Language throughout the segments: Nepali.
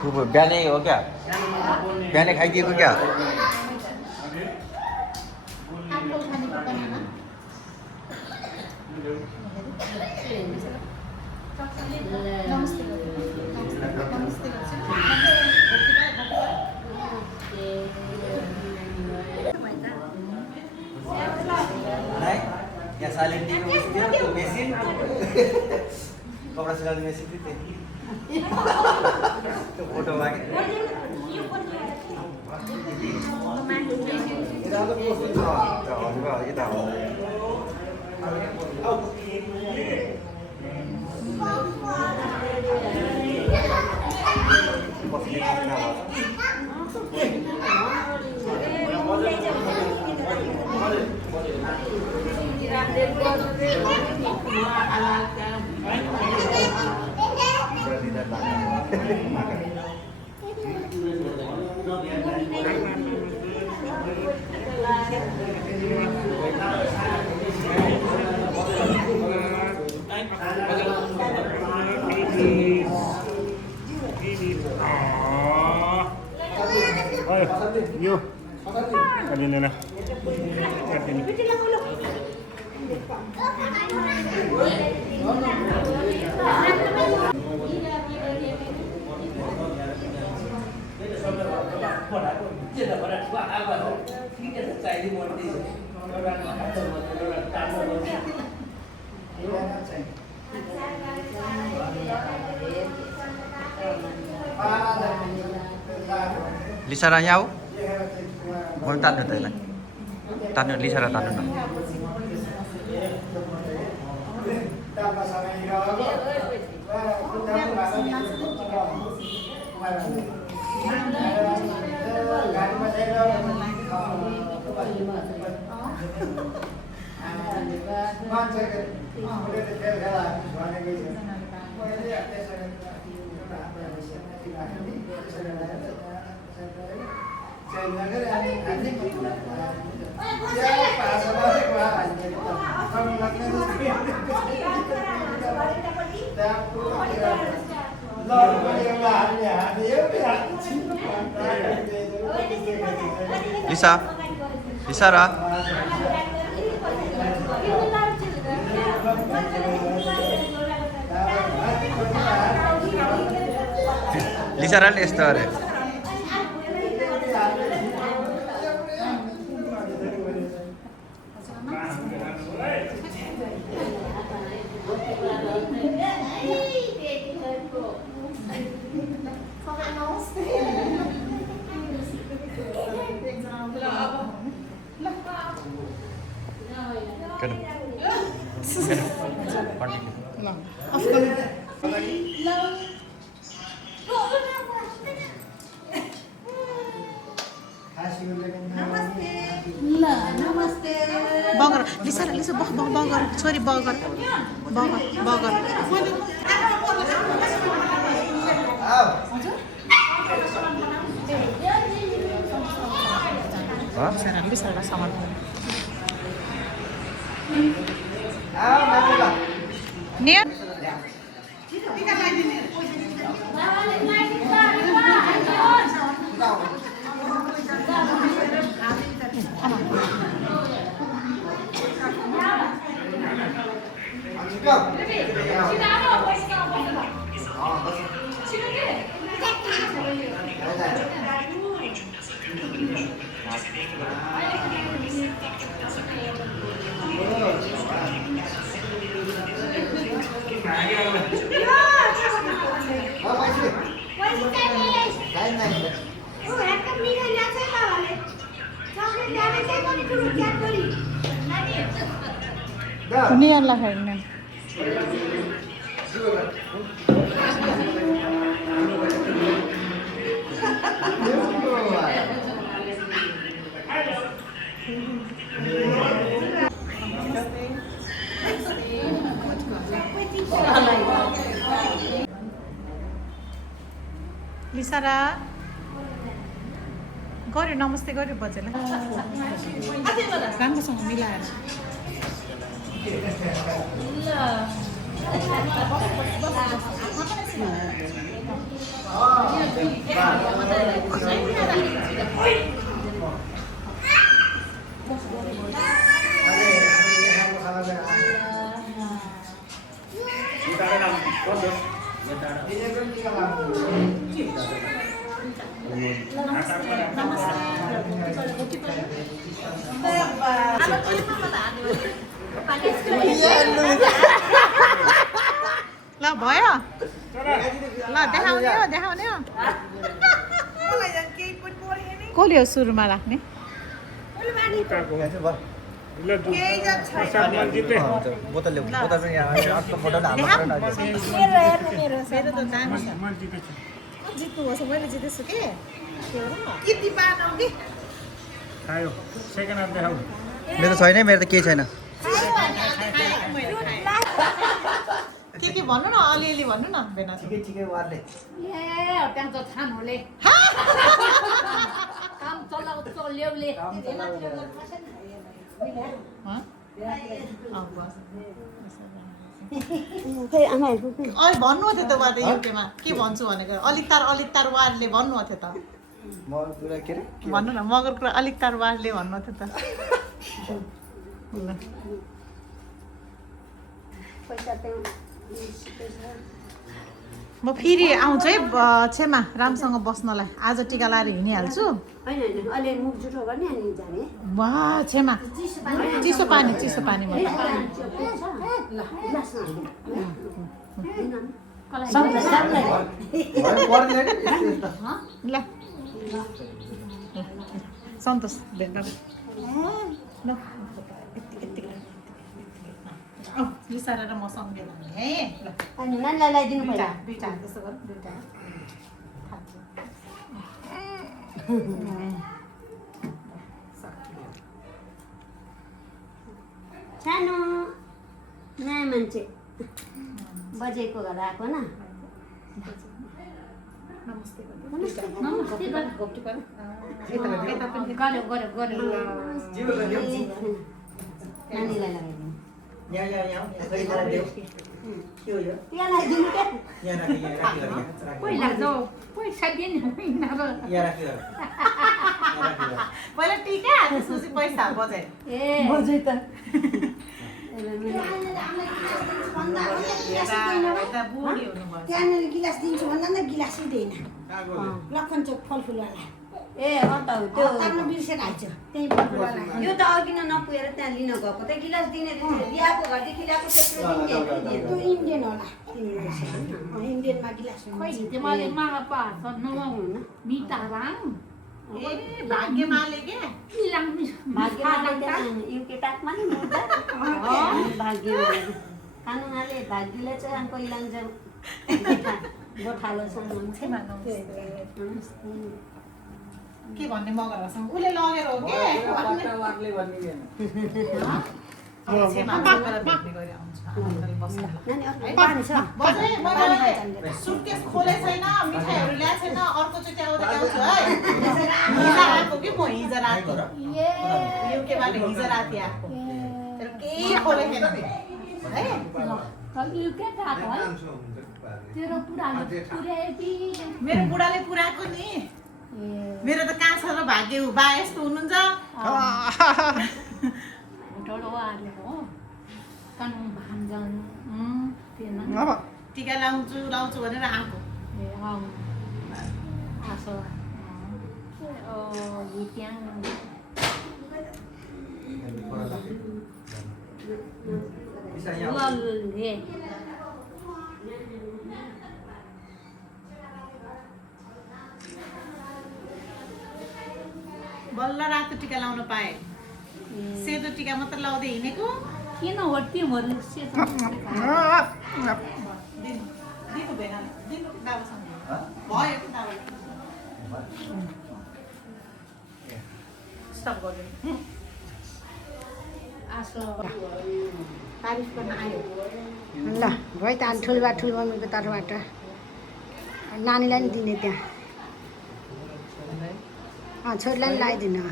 फुपू बिहानै हो क्या बिहानै खाइदिएको क्या यहाँ साइलेन्ट टिभी मेसिन कपडा सिलाउने मेसिन त्यो फोटो मागे Yo, kanina na. Lisa ra nhau muốn tắt được tới này tắt được Lisa ra tắt được này Lisa, Lisa ra. Lisa ra यस्तो अरे Bogor, Lisa, Lisa, Bogor, sorry, Bogor. Lisa lah sama. Nia. Oh, नियनलाई हेर्ने लिसारा गऱ्यो नमस्ते गऱ्यो बजेलाई राम्रोसँग मिलाएर ल भयो ल देखाउने हो कसले हो सुरुमा राख्ने जित्नुहोस् मैले जितेछु कि मेरो छैन मेरो त केही छैन के भन्नु न अलिअलि भन्नु न बेना ठिकै वारले भन्नु थियो त उहाँ त युकेमा के भन्छु भनेको अलिक तार वारले भन्नु थियो त भन्नु न मगर कुरा अलिक तार वारले भन्नु थियो त म फेरि आउँछु है छेमा रामसँग बस्नलाई आज टिका लाएर हिँडिहाल्छु वा छेमा चिसो पानी ल सन्तोष भेट्दा ल लिसारा र म सँगै लाने दुईटा त्यसो गर दुईटा सानो नयाँ मान्छे बजेको घर आएको न नमस्ते नानीलाई लगाइदिनु पहिला टिका त्यसपछि पैसा बजाइ बजाइ त त्यहाँनिर गिलास दिन्छु भन्दा न गिलासै दिएन लखन चोक फलफुलवाला ए अन्त त्यो बिर्सेर आइछ त्यही फलफुलवाला यो त अघि नपुगेर त्यहाँ लिन गएको त्यही गिलास दिने बिहाको घरदेखि ल्याएको त्यत्रो दिने त्यो इन्डियन होला इन्डियनमा गिलास भाग्यमाले के युके टाकमा नि भाग्यमाले कानुनाले भाग्यले चाहिँ आएको इलान्छ गोठालोसँग के भन्ने मगरसँग उसले लगेर हो के सुटकेस खोले छैन मिठाईहरू ल्याएको छैन अर्कोचोटि आउँदा ल्याउँछु है हिजो आएको कि म हिजो राति युकेबाट हिजो राति आएको तर केही खोले छैन है मेरो बुढाले पुऱ्याएको नि मेरो त कहाँ छ र भाग्य बा यस्तो हुनुहुन्छ टिका लाउँछु भनेर आएको बल्ल रातो टिका लाउन पाएँ सेतो टिका मात्र लाउँदै हिँडेको किन हो तिमीहरू सेतो दिनु भएन दिनु बाबासँग भयो कि बाबाले स्टप गरिदिनु आसो तारिफ गर्न आयो ल भयो त अनि ठुलबा ठुल मम्मीको तर्फबाट नानीलाई नि दिने त्यहाँ छोरीलाई नि लगाइदिनु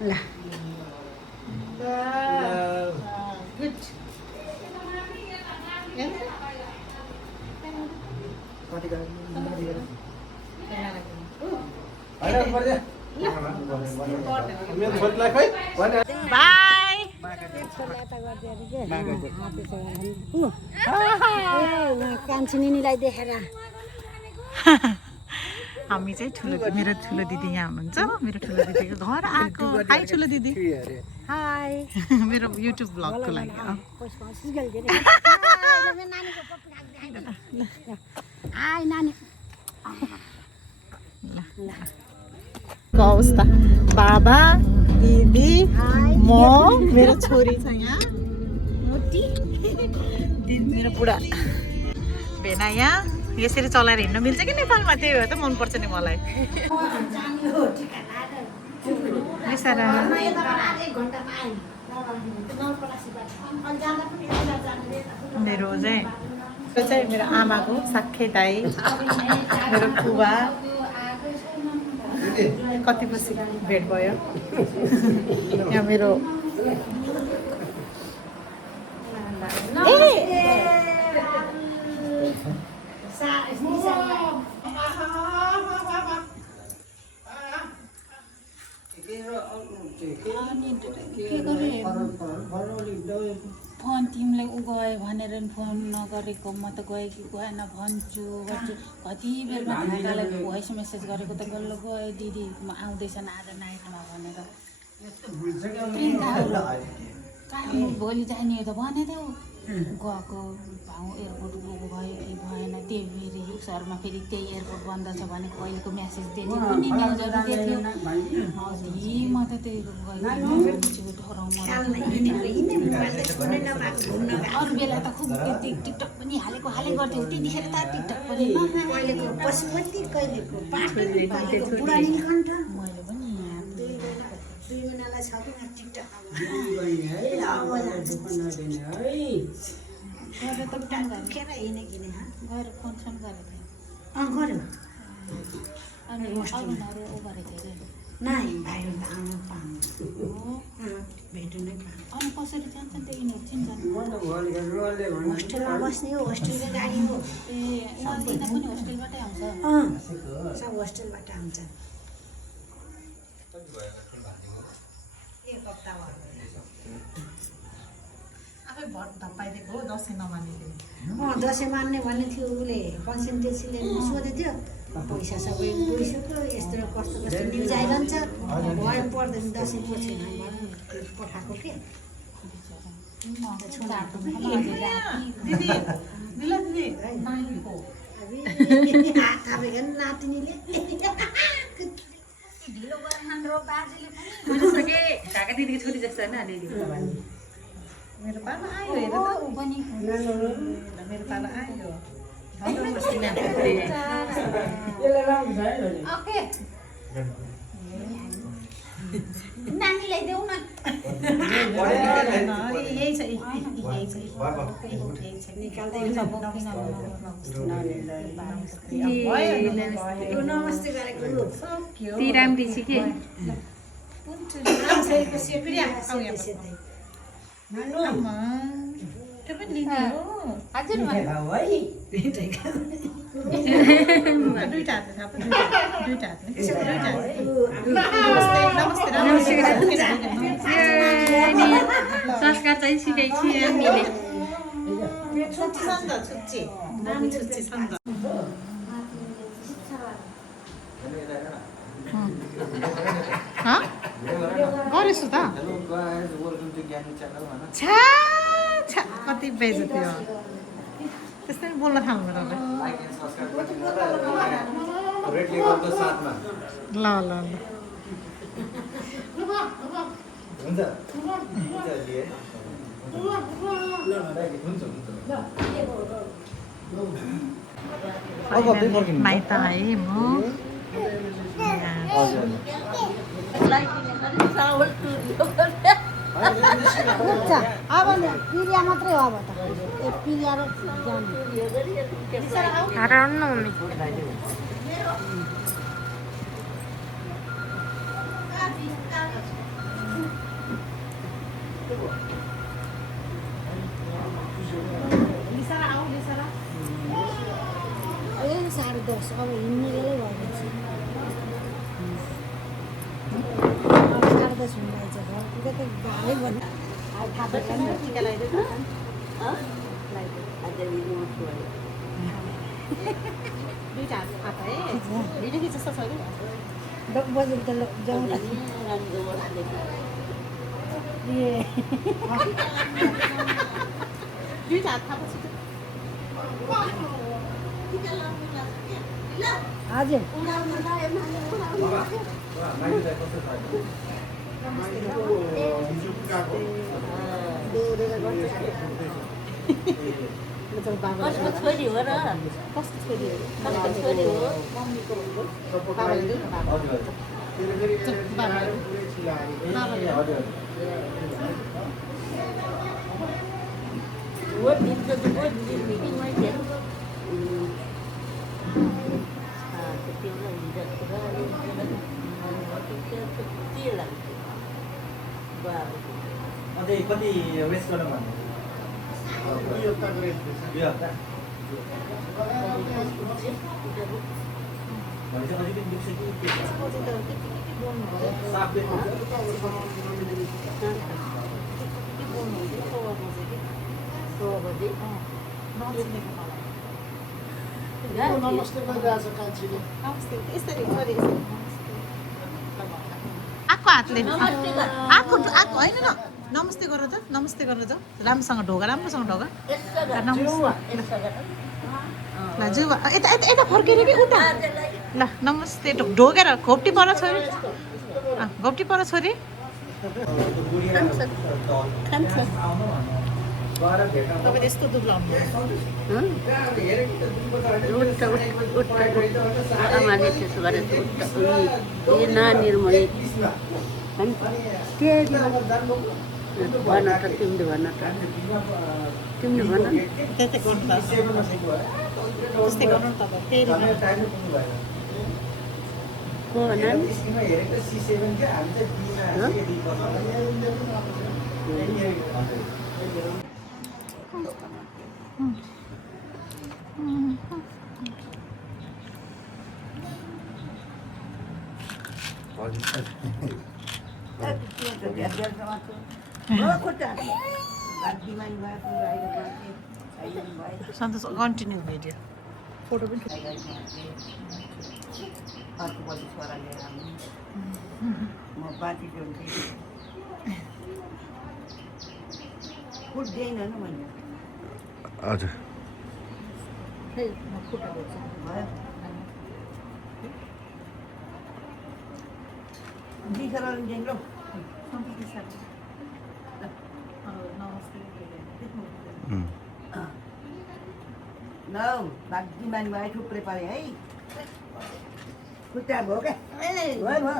ल गुड बाई कान्छिनीलाई देखेर हामी चाहिँ ठुलो मेरो ठुलो दिदी यहाँ हुनुहुन्छ मेरो ठुलो दिदीको घर आएको हाई ठुलो दिदी हाई मेरो युट्युब ब्लगको लागि हाई नानी अवस्था बाबा दिदी म मेरो छोरी छ यहाँ मोटी मेरो बुढा भेना यहाँ यसरी चलाएर हिँड्न मिल्छ कि नेपालमा त्यही भएर त मनपर्छ नि मलाई मेरो चाहिँ मेरो आमाको साख्खे दाई मेरो बुबा कति पछि भेट भयो यहाँ मेरो फोन तिमीलाई उ गयो भनेर फोन नगरेको म त गएँ कि गएन भन्छु कति बेरमा ढाकालाई भोइस मेसेज गरेको त गल्लो गयो दिदी म आउँदैछन् आज नाइटमा भनेर कालिम्पोङ भोलि जाने हो त भनेथ्यौ गएको भाउ एयरपोर्ट गएको भयो कि भएन त्यो फेरि शहरमा फेरि त्यही एयरपोर्ट बन्द छ भने कहिलेको मेसेज दिएको पनि न्युजहरू दिएको म त त्यही अरू बेला त खुब टिकटक पनि हालेको गर्थ्यो त्यतिखेर त टिकटक पनि मैले पनि गएर फोन सोन गरेको गऱ्यो अनि अरूहरू ऊ गरेको अरे नाइ भाइहरू त आउनु पाउनु भेट्नु नै पाउनु अनि कसरी जान्छन् त्यो यिनीहरू चिन्छन् होस्टेलमा बस्ने हो होस्टेलको गाडी हो ए उनीहरू पनि होस्टेलबाटै आउँछ सब होस्टेलबाट आउँछ एक हप्ता आफै भट धपाइदिएको हो दसैँ नमानिदिने दसैँ मान्ने भन्ने थियो उसले कन्सेन्ट्रेसीले सोधेको थियो पैसा सबै गइसक्यो यस्तो कस्तो कस्तो न्युज आइरहन्छ भयो पर्दैन दसैँ पछि पठाएको के नातिनीले ढिलो गरेर हाम्रो बाजेले ढाका दिदीको छोरी जस्तो होइन अलिअलि मेरो पालो आयो हेर त पनि मेरो पालो आयो ओके नानीलाई देऊ न यही छ नमस्ते गरेको ती राम्री सिके हजुर दुईटा हातले थाहा दुईटा संस्कार चाहिँ सिकाइछि हामीले छुच्ची छ नि त छुच्ची मम्मी छुच्ची छ नि त गरेछु त छ्या छ्या कति बेइज्जती हो त्यस्तै बोल्न थाल्नु तपाईँ रेड लेबलको साथमा ल ल ल हुन्छ हुन्छ लिए हुन्छ माइत आएँ म अब पिरिया मात्रै हो अब त पिरिया र हराउनु हुने ए 10:30 अब हिँड्ने बेलै भएपछि 10:30 हुँदैछ घर पुगे त गाह्रै भन्नु टिका लगाइदिनु दुईटा हात खाता है भिडियो खिच्छ जस्तो छ कि 10 बजे त जाउँ न ए दुईटा हात थाहा पछि हजुर कसको छोरी हो र कस्तो छोरी हो कसको छोरी हो बाबाले दिनु न बाबा वो दिन तो वो दिन मीटिंग में थे हां तो त्यो ला हिजो कुरा अझै कति वेस्ट गरौँ भन्नु यो हप्ता भनेपछि अलिकति दुख्छ कि के छ साफ देख्नु आएको हातले आएको होइन न नमस्ते गर त नमस्ते गर त राम्रोसँग ढोगा राम्रोसँग ढोगा ल जुवा यता यता यता फर्केर कि उता ल नमस्ते ढोगेर घोप्टी पर छोरी घोप्टी पर छोरी तपाईँ यस्तो दुब्लाउनु आमाले त्यसो गरेर यो नानीहरू मैले भन त तिमीले भन त तिमीले भन त्यस्तै गर्नु त त्यस्तै गर्नु नि तपाईँ फेरि को नानी सन्तोष कन्टिन्यू भिडियो फोटो पनि हजुर बागदिमानी भाइ थुप्रै परे है खुट्टा भयो क्या भयो